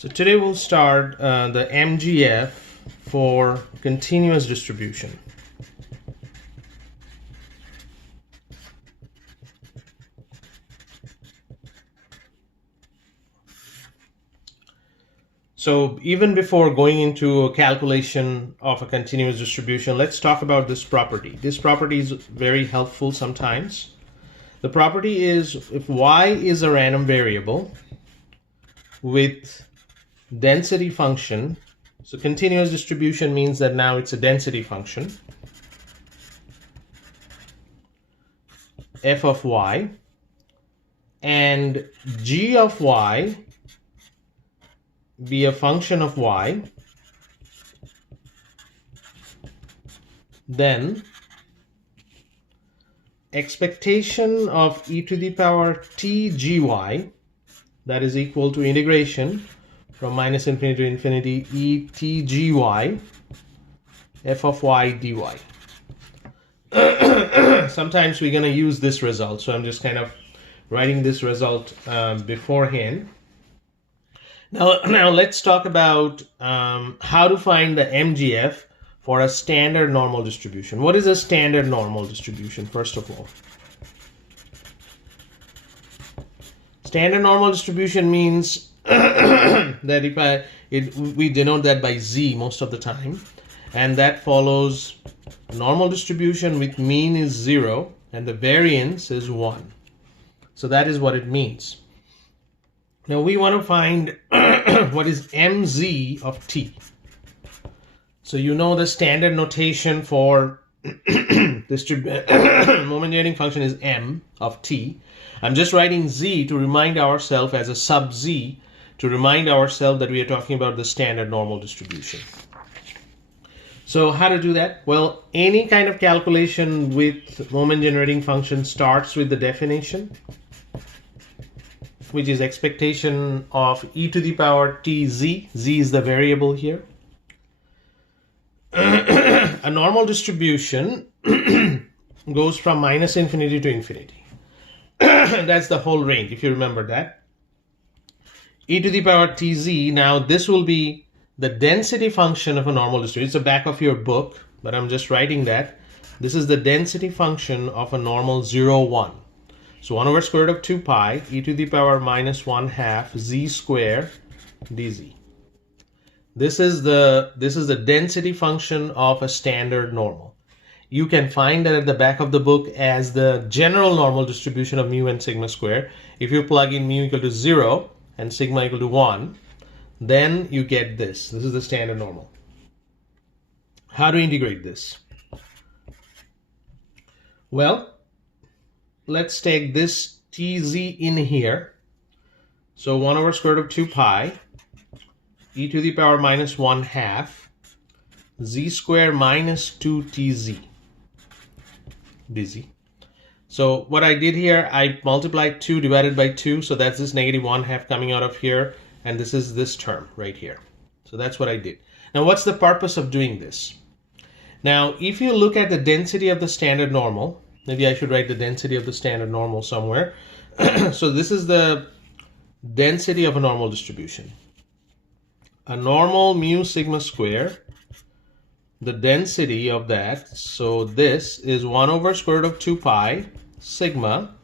So today we'll start the MGF for continuous distribution. So even before going into a calculation of a continuous distribution, let's talk about this property. This property is very helpful sometimes. The property is if y is a random variable with density function, so continuous distribution means that now it's a density function, f of y, and g of y be a function of y, then expectation of e to the power t gy, that is equal to integration from minus infinity to infinity e t gy f of y dy. Sometimes we're going to use this result, so I'm just kind of writing this result beforehand. Now let's talk about how to find the MGF for a standard normal distribution. What is a standard normal distribution, first of all? Standard normal distribution means that we denote that by z most of the time, and that follows a normal distribution with mean is 0 and the variance is 1. So that is what it means. Now we want to find what is mz of t. So you know the standard notation for moment-generating function is m of t. I'm just writing z to remind ourselves as a sub z, to remind ourselves that we are talking about the standard normal distribution. So how to do that? Well, any kind of calculation with moment-generating function starts with the definition, which is expectation of e to the power tz. Z is the variable here. A normal distribution goes from minus infinity to infinity. That's the whole range, if you remember that. E to the power tz, now this will be the density function of a normal distribution. It's the back of your book, but I'm just writing that. This is the density function of a normal 0, 1. So 1 over square root of 2 pi e to the power minus 1 half z square dz. This is the density function of a standard normal. You can find that at the back of the book as the general normal distribution of mu and sigma square. If you plug in mu equal to 0 and sigma equal to 1, then you get this. This is the standard normal. How to integrate this? Well, let's take this tz in here. So 1 over square root of 2 pi e to the power minus 1 half z square minus 2 tz dz. So what I did here, I multiplied 2 divided by 2, so that's this negative 1 half coming out of here, and this is this term right here. So that's what I did. Now what's the purpose of doing this? Now if you look at the density of the standard normal, maybe I should write the density of the standard normal somewhere. So this is the density of a normal distribution. A normal mu sigma square, the density of that, so this is 1 over square root of 2 pi sigma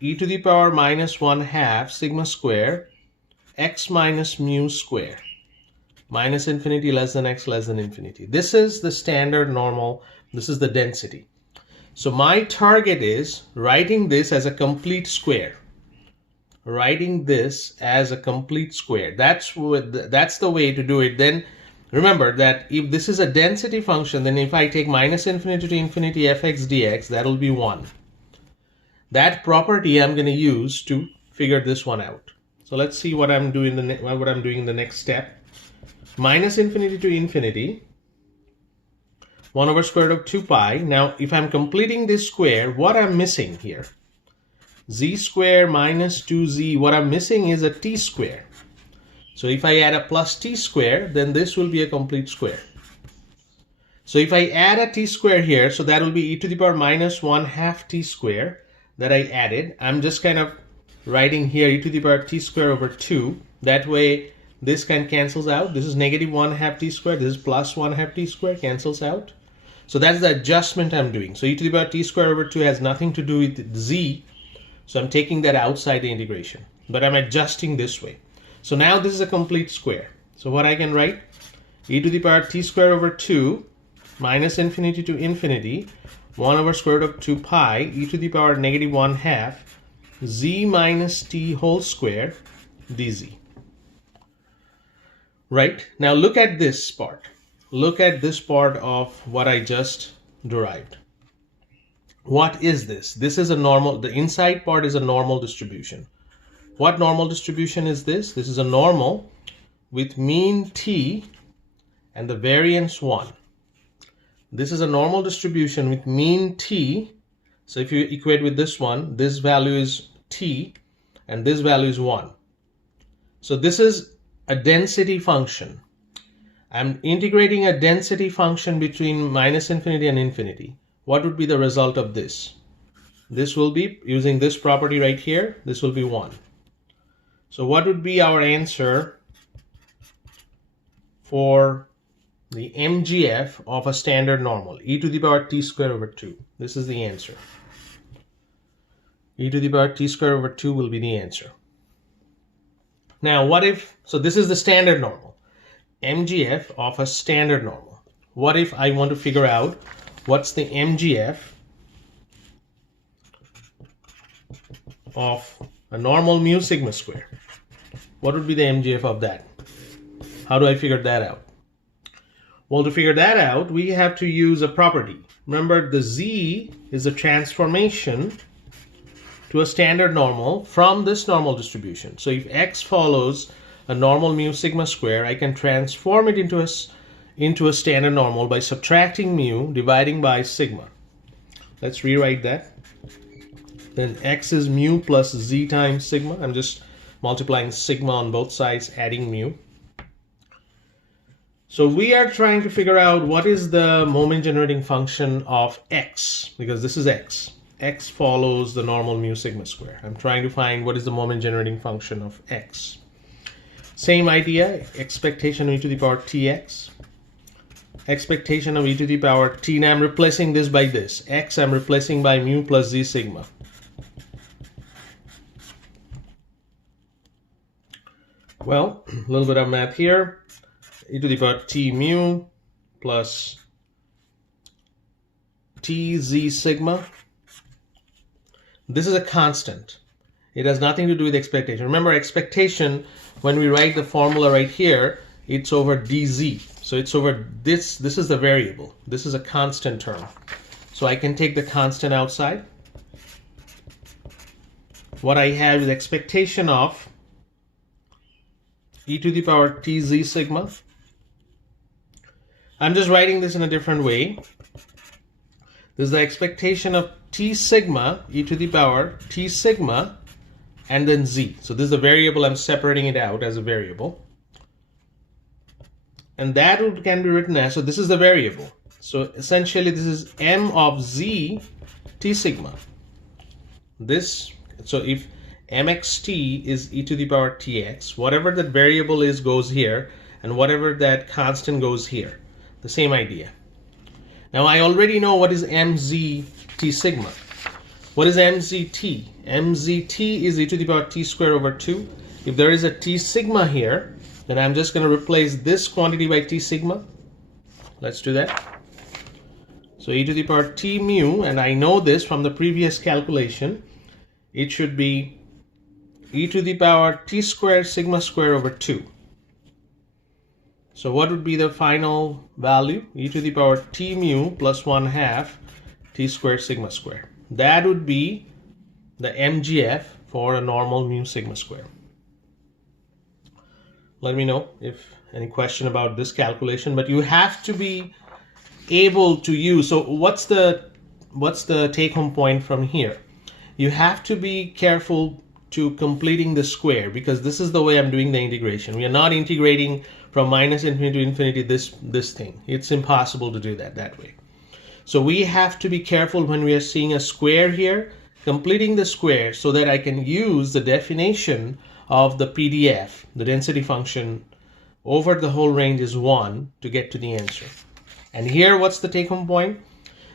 e to the power minus 1 half sigma square x minus mu square, minus infinity less than x less than infinity. This is the standard normal. This is the density. So my target is writing this as a complete square. Writing this as a complete square. That's the way to do it. Then remember that if this is a density function, then if I take minus infinity to infinity fx dx, that'll be 1. That property I'm going to use to figure this one out. So let's see what I'm doing in the next step. Minus infinity to infinity, 1 over square root of 2 pi. Now if I'm completing this square, what I'm missing here? Z square minus 2z, what I'm missing is a t square. So if I add a plus t square, then this will be a complete square. So if I add a t square here, so that will be e to the power minus 1 half t square that I added. I'm just kind of writing here e to the power t square over 2. That way This can cancels out. This is negative 1/2 t squared. This is plus 1/2 t squared, cancels out. So that's the adjustment I'm doing. So e to the power t squared over 2 has nothing to do with z. So I'm taking that outside the integration. But I'm adjusting this way. So now this is a complete square. So what I can write, e to the power t squared over 2 minus infinity to infinity 1 over square root of 2 pi e to the power negative 1/2 z minus t whole square dz. Right? Now look at this part. Look at this part of what I just derived. What is this? This is a normal, the inside part is a normal distribution. What normal distribution is this? This is a normal with mean t and the variance 1. This is a normal distribution with mean t. So if you equate with this one, this value is t and this value is 1. So this is a density function. I'm integrating a density function between minus infinity and infinity. What would be the result of this? This will be, using this property right here, this will be 1. So what would be our answer for the MGF of a standard normal? E to the power t squared over 2. This is the answer. E to the power t squared over 2 will be the answer. Now what if, so this is the standard normal. MGF of a standard normal. What if I want to figure out what's the MGF of a normal mu sigma square? What would be the MGF of that? How do I figure that out? Well, to figure that out, we have to use a property. Remember, the z is a transformation to a standard normal from this normal distribution. So if x follows a normal mu sigma square, I can transform it into a standard normal by subtracting mu, dividing by sigma. Let's rewrite that. Then x is mu plus z times sigma. I'm just multiplying sigma on both sides, adding mu. So we are trying to figure out what is the moment generating function of x, because this is x. X follows the normal mu sigma square. I'm trying to find what is the moment generating function of x. Same idea, expectation of e to the power tx. Expectation of e to the power t. Now I'm replacing this by this. X I'm replacing by mu plus z sigma. Well, a little bit of math here. E to the power t mu plus t z sigma. This is a constant. It has nothing to do with expectation. Remember, expectation, when we write the formula right here, it's over dz. So it's over this. This is the variable. This is a constant term. So I can take the constant outside. What I have is expectation of e to the power tz sigma. I'm just writing this in a different way. This is the expectation of t sigma, e to the power t sigma, and then z. So this is the variable. I'm separating it out as a variable. And that can be written as, so this is the variable. So essentially this is m of z t sigma. This, so if mxt is e to the power tx, whatever that variable is goes here, and whatever that constant goes here. The same idea. Now I already know what is mz t sigma. What is mzt? Mzt is e to the power t squared over 2. If there is a t sigma here, then I'm just going to replace this quantity by t sigma. Let's do that. So e to the power t mu, and I know this from the previous calculation, it should be e to the power t squared sigma squared over 2. So what would be the final value? E to the power t mu plus 1/2 t squared sigma squared. That would be the MGF for a normal mu sigma square. Let me know if any question about this calculation, but you have to be able to use. So what's the take-home point from here? You have to be careful to completing the square, because this is the way I'm doing the integration. We are not integrating from minus infinity to infinity this thing. It's impossible to do that way. So we have to be careful when we are seeing a square here, completing the square so that I can use the definition of the PDF, the density function, over the whole range is 1 to get to the answer. And here, what's the take-home point?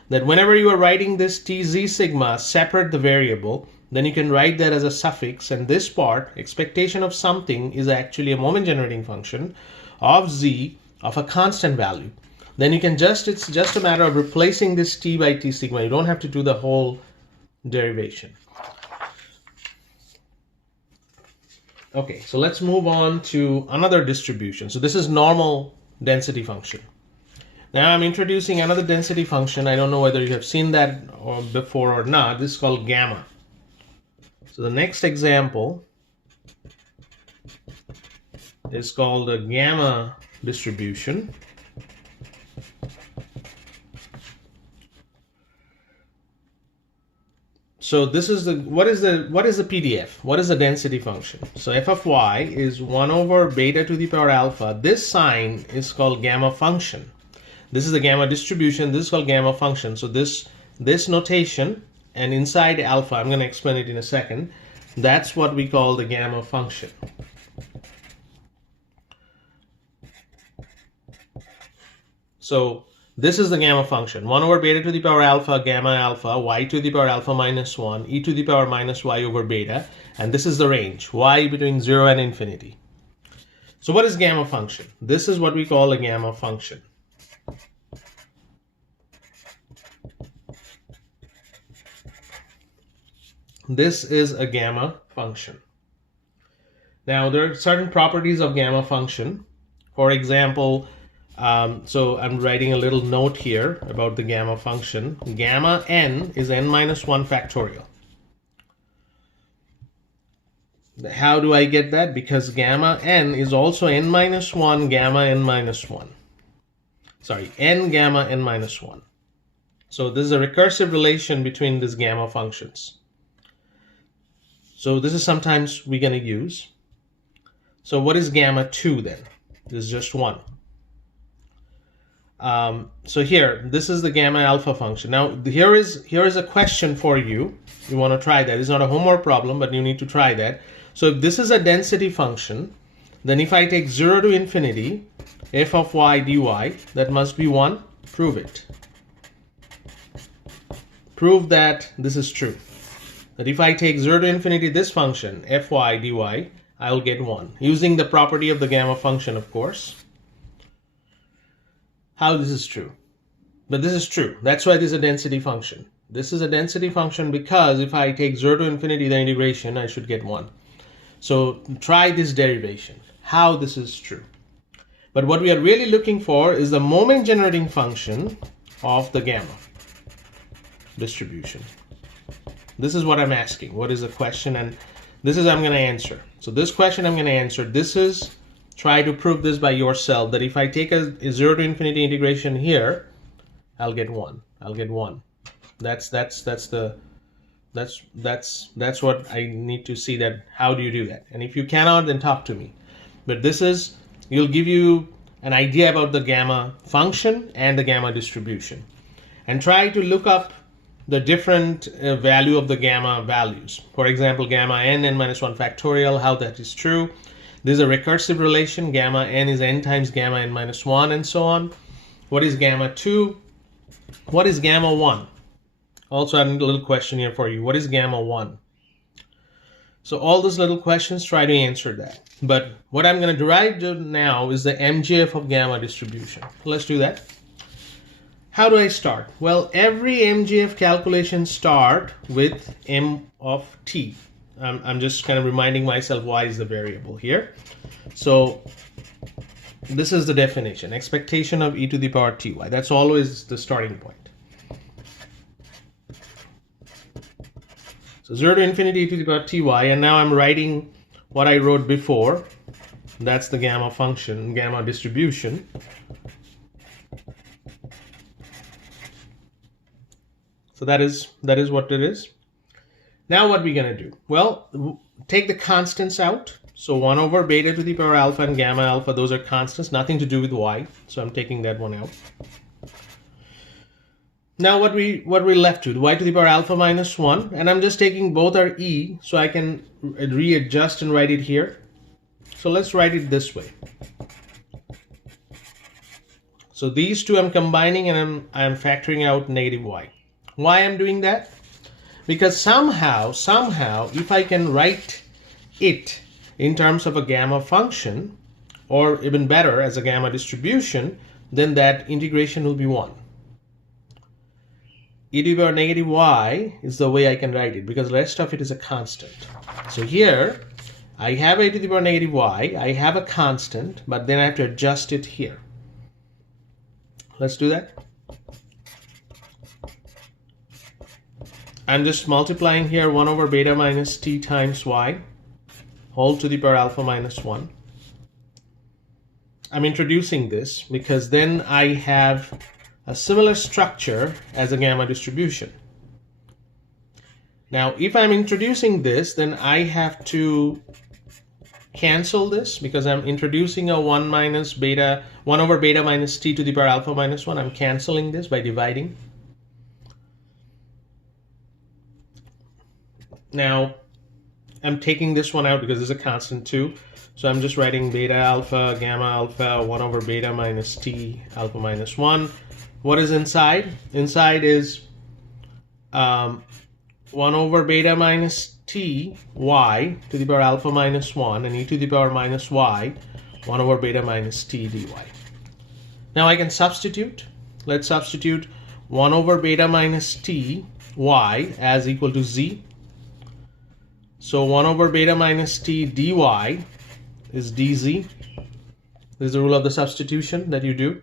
That whenever you are writing this tz sigma, separate the variable, then you can write that as a suffix, and this part, expectation of something, is actually a moment generating function of z of a constant value. Then you can it's just a matter of replacing this t by t sigma. You don't have to do the whole derivation. Okay, so let's move on to another distribution. So this is normal density function. Now I'm introducing another density function. I don't know whether you have seen that before or not. This is called gamma. So the next example is called a gamma distribution. So this is what is the PDF? What is the density function? So f of y is 1 over beta to the power alpha. This sign is called gamma function. This is the gamma distribution. This is called gamma function. So this notation, and inside alpha, I'm going to explain it in a second, that's what we call the gamma function. So this is the gamma function. 1 over beta to the power alpha, gamma alpha, y to the power alpha minus 1, e to the power minus y over beta. And this is the range, y between 0 and infinity. So what is gamma function? This is what we call a gamma function. This is a gamma function. Now, there are certain properties of gamma function. For example, so I'm writing a little note here about the gamma function. Gamma n is n minus 1 factorial. How do I get that? Because gamma n is also n minus 1 gamma n minus 1. Sorry, n gamma n minus 1. So this is a recursive relation between these gamma functions. So this is sometimes we're going to use. So what is gamma 2 then? This is just 1. So here, this is the gamma alpha function. Now here is a question for you. You want to try that. It's not a homework problem, but you need to try that. So if this is a density function, then if I take 0 to infinity, f of y dy, that must be 1. Prove it. Prove that this is true. That if I take 0 to infinity this function, fy dy, I'll get 1. Using the property of the gamma function, of course. How this is true? But this is true. That's why this is a density function. This is a density function because if I take 0 to infinity the integration, I should get 1. So try this derivation. How this is true? But what we are really looking for is the moment generating function of the gamma distribution. This is what I'm asking. What is the question? And this is I'm going to answer. So this question I'm going to answer. This is try to prove this by yourself that if I take a 0 to infinity integration here, I'll get 1. I'll get 1. That's what I need to see, that how do you do that? And if you cannot, then talk to me. But this is will give you an idea about the gamma function and the gamma distribution. And try to look up the different value of the gamma values. For example, gamma n minus 1 factorial, how that is true. This is a recursive relation. Gamma n is n times gamma n minus 1 and so on. What is gamma 2? What is gamma 1? Also, I need a little question here for you. What is gamma 1? So all those little questions, try to answer that. But what I'm going to derive now is the MGF of gamma distribution. Let's do that. How do I start? Well, every MGF calculation start with m of t. I'm just kind of reminding myself y is the variable here. So this is the definition. Expectation of e to the power ty. That's always the starting point. So 0 to infinity e to the power ty, and now I'm writing what I wrote before. That's the gamma function, gamma distribution. So that is what it is. Now what we're going to do? Well, take the constants out. So 1 over beta to the power alpha and gamma alpha, those are constants, nothing to do with y. So I'm taking that one out. Now what we left with y to the power alpha minus 1, and I'm just taking both our e so I can readjust and write it here. So let's write it this way. So these two I'm combining and I'm factoring out negative y. Why I'm doing that? Because somehow if I can write it in terms of a gamma function, or even better as a gamma distribution, then that integration will be 1. E to the power negative y is the way I can write it, because the rest of it is a constant. So here I have e to the power negative y, I have a constant, but then I have to adjust it here. Let's do that. I'm just multiplying here 1 over beta minus t times y whole to the power alpha minus 1. I'm introducing this because then I have a similar structure as a gamma distribution. Now if I'm introducing this, then I have to cancel this because I'm introducing a 1 over beta minus t to the power alpha minus 1. I'm canceling this by dividing. Now I'm taking this one out because it's a constant too. So I'm just writing beta alpha, gamma alpha, 1 over beta minus t alpha minus 1. What is inside? Inside is 1 over beta minus t y to the power alpha minus 1 and e to the power minus y 1 over beta minus t dy. Now I can substitute. Let's substitute 1 over beta minus t y as equal to z. So 1 over beta minus t dy is dz. This is the rule of the substitution that you do.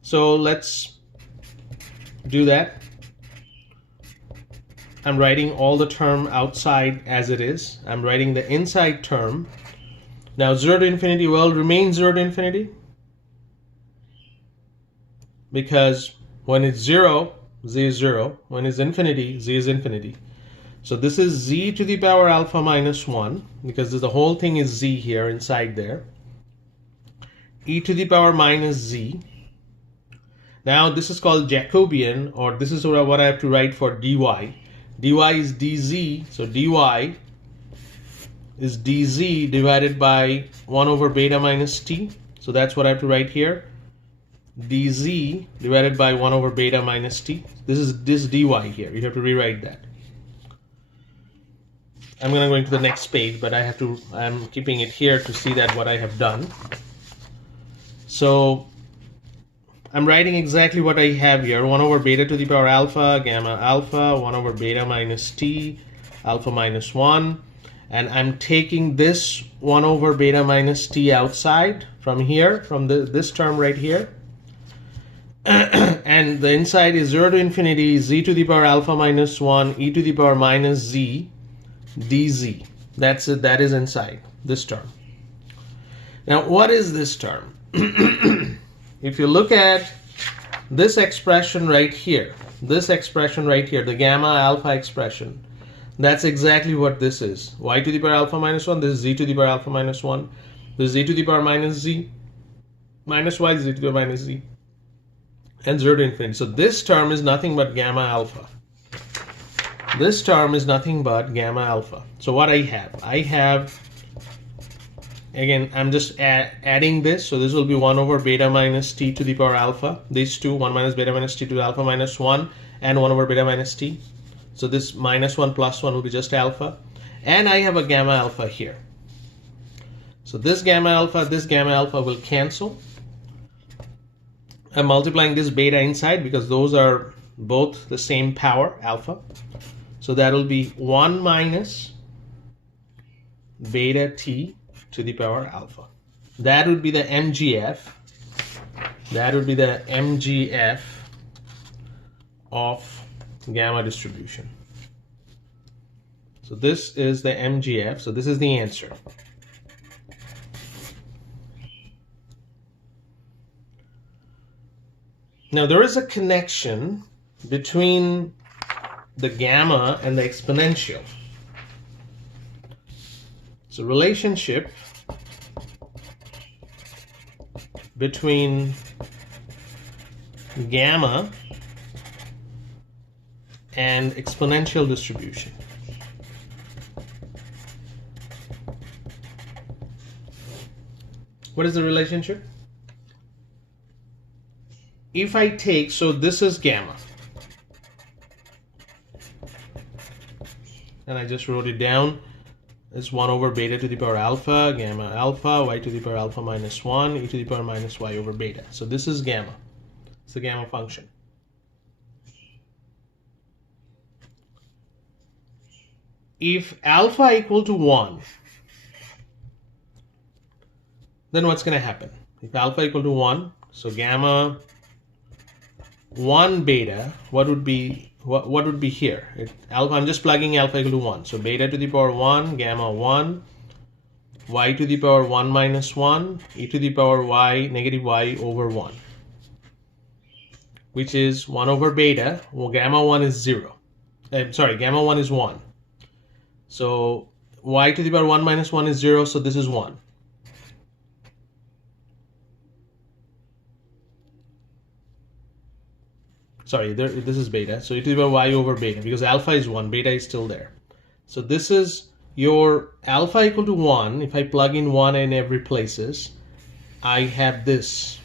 So let's do that. I'm writing all the term outside as it is. I'm writing the inside term. Now 0 to infinity will remain 0 to infinity, because when it's 0, z is 0. When it's infinity, z is infinity. So this is z to the power alpha minus 1, because the whole thing is z here inside there. E to the power minus z. Now this is called Jacobian, or this is what I have to write for dy. dy is dz, so dy is dz divided by 1 over beta minus t. So that's what I have to write here. dz divided by 1 over beta minus t. This is this dy here. You have to rewrite that. I'm going to go into the next page, but I'm keeping it here to see that what I have done. So I'm writing exactly what I have here. 1 over beta to the power alpha, gamma alpha, 1 over beta minus t, alpha minus 1. And I'm taking this 1 over beta minus t outside from here, from this term right here. And the inside is 0 to infinity, z to the power alpha minus 1, e to the power minus z, dz. That's it. That is inside this term. Now, what is this term? If you look at this expression right here, the gamma alpha expression, that's exactly what this is. Y to the power alpha minus 1, this is z to the power alpha minus 1, this is z to the power minus z, minus y, z to the power minus z, and 0 to infinity. So this term is nothing but gamma alpha. This term is nothing but gamma alpha. So what I have, again, I'm just adding this. So this will be 1 over beta minus t to the power alpha. These two, 1 minus beta minus t to the alpha minus 1 and 1 over beta minus t. So this minus 1 plus 1 will be just alpha. And I have a gamma alpha here. So this gamma alpha will cancel. I'm multiplying this beta inside because those are both the same power, alpha. So that will be 1 minus beta t to the power alpha. That would be the MGF. That would be the MGF of gamma distribution. So this is the MGF. So this is the answer. Now there is a connection between the gamma and the exponential. It's a relationship between gamma and exponential distribution. What is the relationship? If I take, so this is gamma, and I just wrote it down as 1 over beta to the power alpha, gamma alpha, y to the power alpha minus 1, e to the power minus y over beta. So this is gamma. It's the gamma function. If alpha equal to 1, then what's going to happen? If alpha equal to 1, so gamma 1 beta, what would be here? Alpha, I'm just plugging alpha equal to 1. So beta to the power 1, gamma 1, y to the power 1 minus 1, e to the power y, negative y over 1, which is 1 over beta. Well, gamma 1 is 0. Gamma 1 is 1. So y to the power 1 minus 1 is 0, so this is 1. Sorry, this is beta. So e to the power y over beta, because alpha is 1, beta is still there. So this is your alpha equal to 1. If I plug in 1 in every places, I have this.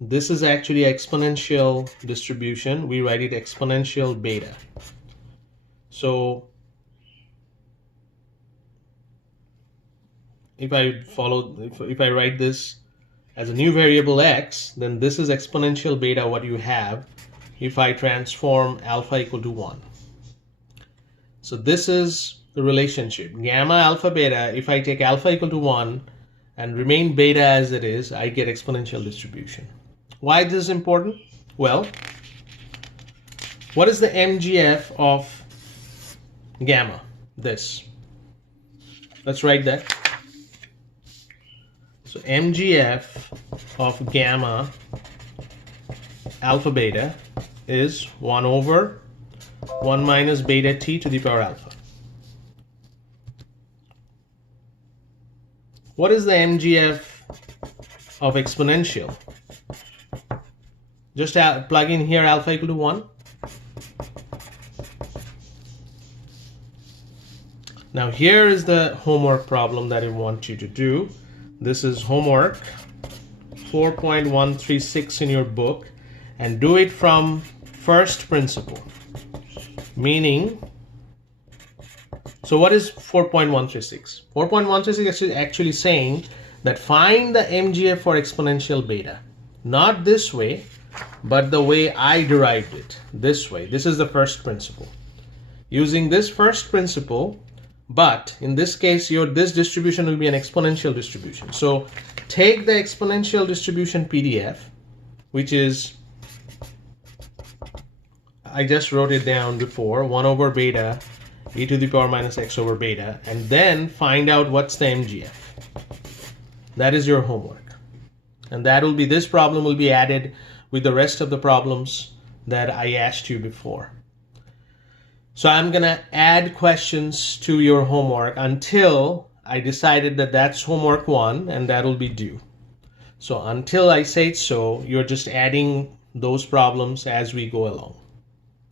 This is actually exponential distribution. We write it exponential beta. So if I write this as a new variable x, then this is exponential beta what you have if I transform alpha equal to 1. So this is the relationship. Gamma alpha beta, if I take alpha equal to 1 and remain beta as it is, I get exponential distribution. Why this is important? Well, what is the MGF of gamma? This. Let's write that. So MGF of gamma alpha beta is 1 over 1 minus beta t to the power alpha. What is the MGF of exponential? Just plug in here alpha equal to 1. Now here is the homework problem that I want you to do. This is homework 4.136 in your book, and do it from first principle. Meaning, so what is 4.136? 4.136 is actually saying that find the MGF for exponential beta. Not this way, but the way I derived it, this way. This is the first principle. Using this first principle, but in this case, this distribution will be an exponential distribution. So take the exponential distribution PDF, which is, I just wrote it down before, 1 over beta e to the power minus x over beta, and then find out what's the MGF. That is your homework. And that will be, this problem will be added with the rest of the problems that I asked you before. So I'm going to add questions to your homework until I decided that that's homework 1 and that will be due. So until I say so, you're just adding those problems as we go along.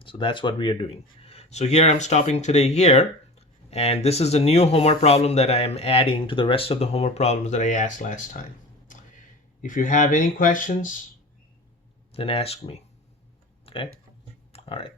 So that's what we are doing. So here I'm stopping today here, and this is a new homework problem that I am adding to the rest of the homework problems that I asked last time. If you have any questions, then ask me. Okay? All right.